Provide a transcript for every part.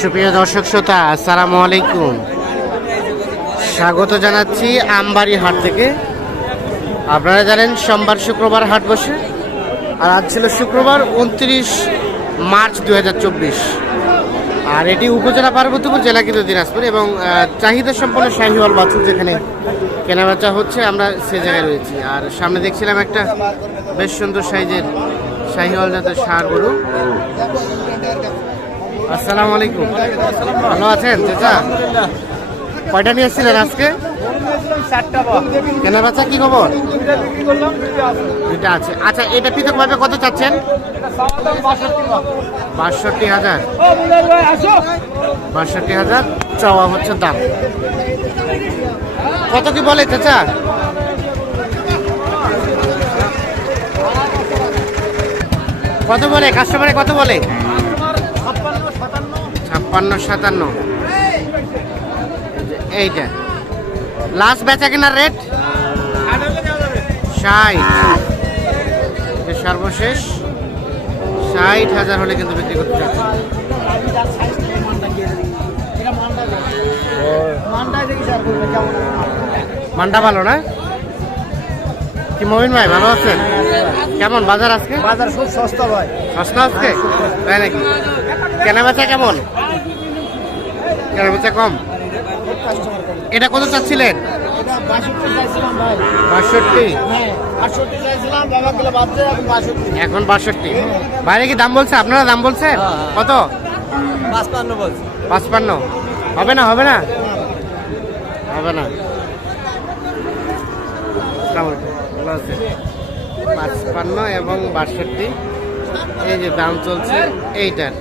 সুপ্রিয় দর্শক শ্রোতা, আসসালামু আলাইকুম। স্বাগত জানাচ্ছি আমবাড়ি হাট থেকে। আপনারা জানেন সোমবার শুক্রবার হাট বসে, আর আজ ছিল শুক্রবার উনত্রিশ মার্চ দু হাজার চব্বিশ। আর এটি উপজেলা পার্বতীপুর জেলা কিন্তু দিনাজপুর এবং চাহিদা সম্পন্ন শাহিওয়াল বাছুর যেখানে কেনাবেচা হচ্ছে, আমরা সে জায়গায় রয়েছি। আর সামনে দেখছিলাম একটা বেশ সুন্দর সাইজের শাহিওয়াল জাতের সার গরু। আসসালামু আলাইকুম। ভালো আছেন চাচা? কয়টা নিয়ে এসেছিলেন আজকে? কেনা বেচা কি খবর? এটা আছে। আচ্ছা এটা পৃথক ভাবে কত চাচ্ছেন? বাষট্টি হাজার। বাষট্টি হাজার চাওয়া হচ্ছে দাম। কত কি বলে চাচা? কত বলে কাস্টমারে কত বলে? ছাপ্পান্ন সাতান্ন। এইটা লাস্ট বেচা কেনার রেট ষাট। সর্বশেষ ষাট হাজার হলে কিন্তু বিক্রি করতে চাচ্ছি মানটা ভালো না? কি মমিন ভাই ভালো আছেন? কেমন বাজার আজকে? বাজার খুব সস্তা ভাই। সস্তা আজকে? তাই নাকি? কেনা বেচা কেমন? কেনা বেচা কম? এটা কত চাচ্ছিলেন? বাষট্টি। হ্যাঁ এখন বাষট্টি। বাইরে কি দাম বলছে? আপনারা দাম বলছেন? কত? পাঁচপান্ন হবে না হবে না? হবে না। পাঁচপান্ন এবং বাষট্টি। এই যে দাম চলছে এইটার।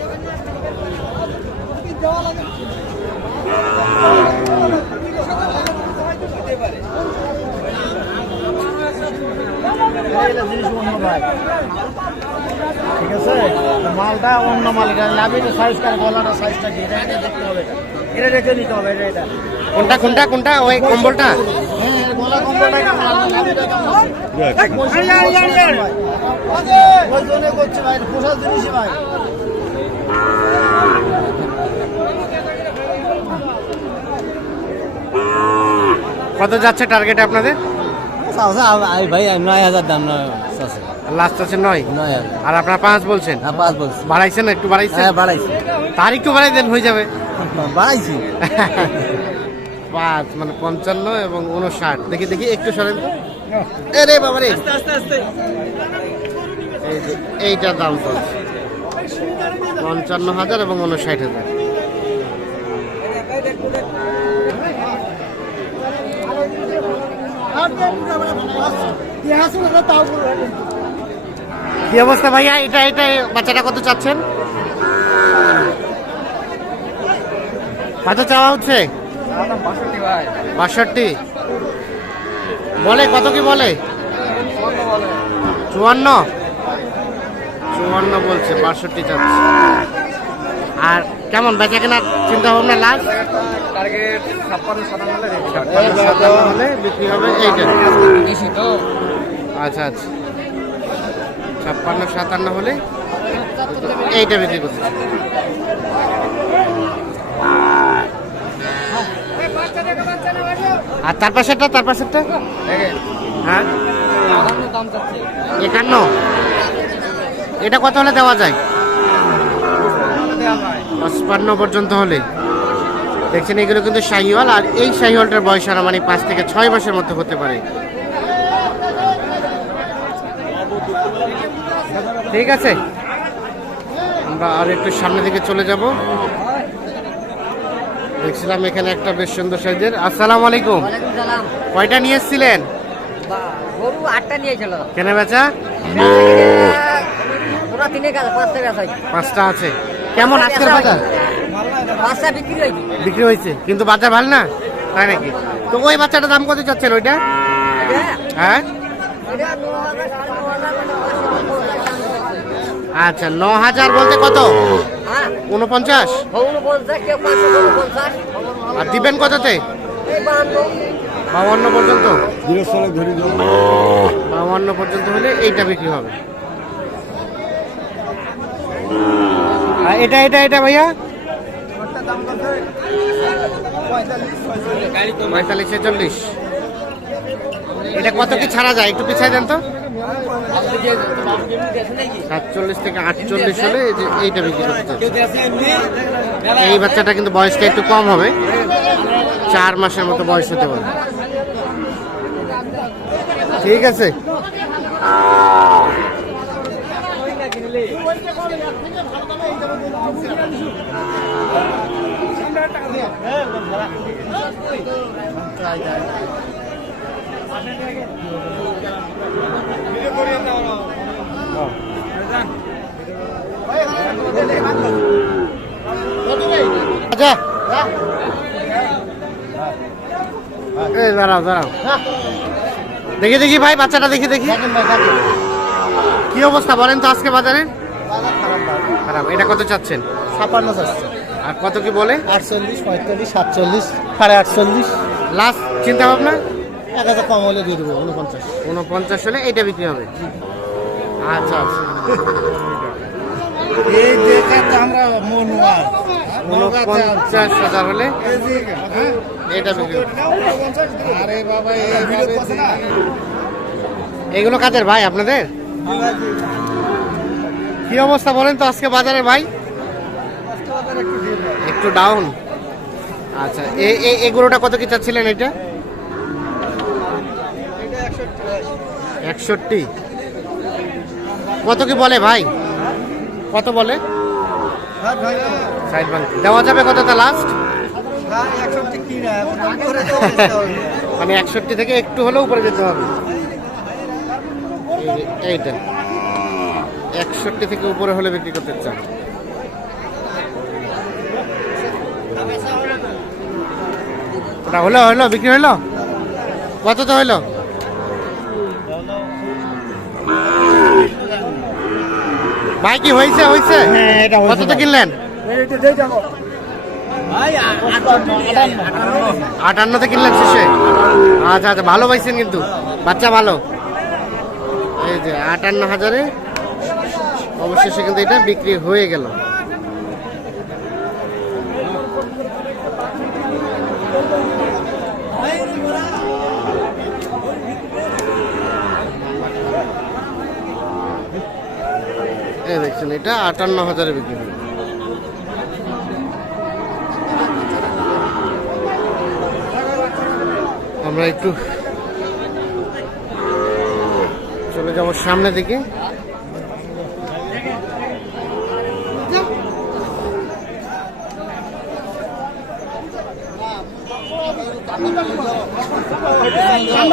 ঠিক আছে? মালটা অন্য মাল এটা লাভিটা সাইজটা গলাটা সাইজটা কি এটা দেখতে হবে। এটা দেখে নিতে হবে এটা এটা। কোনটা কোনটা কোনটা? ওই কম্বলটা? হ্যাঁ হ্যাঁ, গলা কম্বলটা ওই জন্য করছি ভাই জিনিসই ভাই। কত যাচ্ছে টার্গেট আপনাদের? ভাই নয় হাজার দাম নয় লাস্ট আছে। নয়? নয় হাজার। আর আপনারা পাঁচ বলছেন? হ্যাঁ পাঁচ বলছি। বাড়াইছেন একটু বাড়াইছেন? হ্যাঁ বাড়াইছি। তার একটু বাড়াই দেন হয়ে যাবে। বাড়াইছি। পাঁচ মানে পঞ্চান্ন এবং উনষাট দেখি দেখি একটু সরেন তো। এরে বাবা রে। এই যে এইটার দাম চলছে। পঞ্চান্ন হাজার এবং উনষাট হাজার। কি অবস্থা ভাইয়া? এটা এটা, বাচ্চাটা কত চাচ্ছেন? কত চাওয়া হচ্ছে? বাষট্টি। বলে, কত কি বলে? চুয়ান্ন। চুয়ান্ন বলছে, বাষট্টি চাচ্ছে। আর কেমন, বেচা কেনার চিন্তা ভাবনা লাস্ট টার্গেট ছাপ্পান্ন সাতান্ন সাতান্ন হলে বিক্রি হবে এইটা। বেশি তো। আচ্ছা আচ্ছা। ছাপ্পান্ন সাতান্ন হলে এইটা বিক্রি করতে আর তার পাশেরটা তার পাশেরটা? হ্যাঁ? একান্ন। এটা কত হলে দেওয়া যায়। পঁচপান্ন পর্যন্ত হলে। দেখছেন এগুলো কিন্তু শাহিওয়াল আর এই শাহিওয়ালটার বয়স আনুমানিক পাঁচ থেকে ছয় মাসের মধ্যে হতে পারে। ঠিক আছে। আমরা আর একটু সামনের দিকে চলে যাব। দেখছিলাম এখানে একটা বেশ সুন্দর সাইজের। আসসালামু আলাইকুম। কয়টা নিয়ে এসেছিলেন? গরু আটটা নিয়েছিল। কেনা বেচা? পাঁচটা আছে। কেমন আজকের বাজার? পাঁচটা বিক্রি হয়েছে। বিক্রি হয়েছে। কিন্তু বাজার ভালো না? তাই নাকি? তো ওই বাচ্চাটার দাম কত চাচ্ছেন ওইটা? হ্যাঁ। আচ্ছা ন হাজার বলতে কত? হ্যাঁ। উনপঞ্চাশ উনপঞ্চাশ আর দিবেন কততে? বাউন্ন পর্যন্ত? বাউন্ন পর্যন্ত হলে এইটা বিক্রি হবে। আর এটা এটা এটা ভাইয়া? পঁয়তাল্লিশ। ছেচল্লিশ। এটা কত কি ছাড়া যায়? একটু পিছাই দেন তো। সাতচল্লিশ থেকে আটচল্লিশ হলে এইটা বিক্রি করতে এই বাচ্চাটা কিন্তু বয়সটা একটু কম হবে। চার মাসের মতো বয়স হতে পারে। ঠিক আছে। আচ্ছা। এই দাঁড়াও দাঁড়াও। দেখি দেখি ভাই বাচ্চাটা দেখি দেখি। কি অবস্থা বলেন তো আজকে বাজারে? খারাপ এটা কত চাচ্ছেন? ছাপান্ন চাচ্ছে। আর কত কি বলে? আটচল্লিশ পঁয়তাল্লিশ সাতচল্লিশ সাড়ে আটচল্লিশ। লাস্ট চিন্তা ভাবনা? এক হাজার কম হলে দিয়ে দেবো উনপঞ্চাশ উনপঞ্চাশ হলে এইটা বিক্রি হবে? আচ্ছা আচ্ছা। এই দেখে তো আমরা মন উনপঞ্চাশ হাজার হলে এটা বিক্রি হবে। আরে বাবা এগুলো কাজের ভাই আপনাদের? কি অবস্থা বলেন তো আজকে বাজারে ভাই? একটু ডাউন আচ্ছা এগুলোটা কত কি চাচ্ছিলেন এটা? একষট্টি। কত কি বলে ভাই? কত বলে? সাইড ভাঙ দেওয়া যাবে কতটা লাস্ট মানে একষট্টি থেকে একটু হলেও উপরে যেতে হবে। এইটা। একষট্টি থেকে উপরে হলে বিক্রি করতে চান। ওটা হলো হলো বিক্রি হলো? কত তো হলো? ভাই কি হয়েছে হয়েছে? হ্যাঁ, এটা হয়েছে কত তো ভাই। কিনলেন আটান্নতে কিনলেন শেষে? আচ্ছা আচ্ছা ভালো পাইছেন কিন্তু। বাচ্চা ভালো। এই যে আটান্ন হাজারে অবশেষে কিন্তু এটা বিক্রি হয়ে গেল। এই দেখছেন, এটা আটান্ন হাজারে বিক্রি হলো। আমরা একটু চলে যাব সামনের দিকে।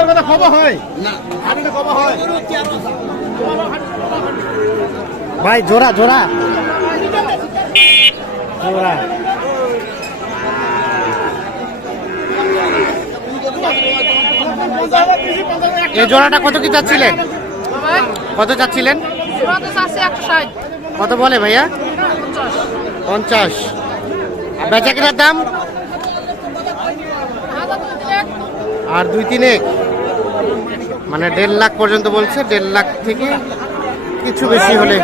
কথা খবর হয়। না খবর হয়। ভাই জোড়া জোড়া। জোড়া। এই জোড়াটা কত কি চাচ্ছিলেন? কত চাচ্ছিলেন? কত বলে ভাইয়া? পঞ্চাশ। বেচা কেনার দাম? আর দুই তিন এক মানে দেড় লাখ পর্যন্ত বলছে দেড় লাখ থেকে কিছু বেশি হলে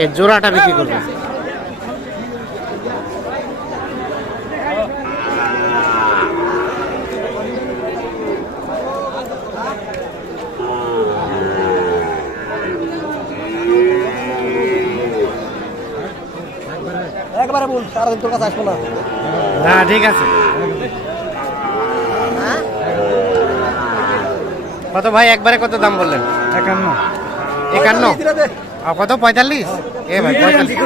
এর জোড়াটা বিক্রি করবে। সারাদিন তোর কাছে আসব না। না ঠিক আছে। কত ভাই একবারে কত দাম বললেন? একান্ন। একান্ন? কত পঁয়তাল্লিশ? এ ভাই পঁয়তাল্লিশ।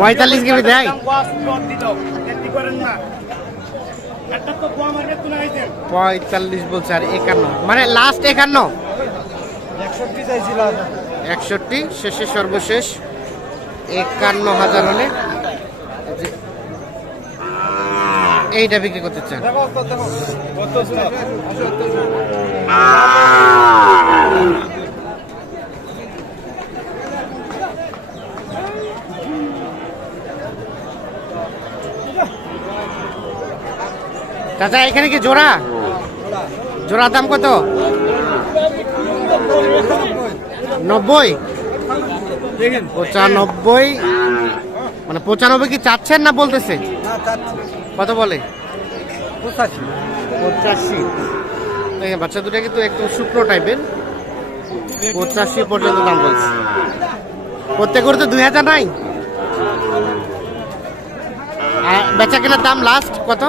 পঁয়তাল্লিশ কেবি দেয়? পঁয়তাল্লিশ বলছে আর একান্ন। মানে লাস্ট একান্ন? একষট্টি চাইছিল একষট্টি শেষে সর্বশেষ। একান্ন হাজার হলে এইটা বিক্রি করতে চান। চাচা, এখানে কি জোড়া? জোড়ার দাম কত? নব্বই। পঁচানব্বই মানে পঁচানব্বই কি চাচ্ছেন না বলতেছে? কত বলে? পঁচাশি। পঁচাশি। দেখেন বাচ্চা দুটা কিন্তু একটু শুকনো টাইপের পঁচাশি পর্যন্ত দাম বলছে। প্রত্যেক করে তো দুই হাজার নাই? আর বেচা কেনার দাম লাস্ট কত?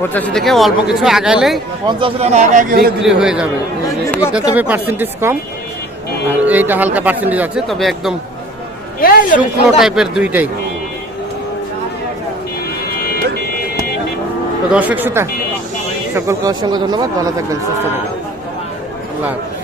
পঁচাশি থেকে অল্প কিছু আগাইলেই বিক্রি হয়ে যাবে। এটা তবে পার্সেন্টেজ কম। আর এইটা হালকা পার্সেন্টেজ আছে তবে একদম শুকনো টাইপের দুইটাই তো দর্শক শ্রোতা সকলকে অসংখ্য ধন্যবাদ ভালো থাকবেন সুস্থ থাকবেন আল্লাহ হাফেজ।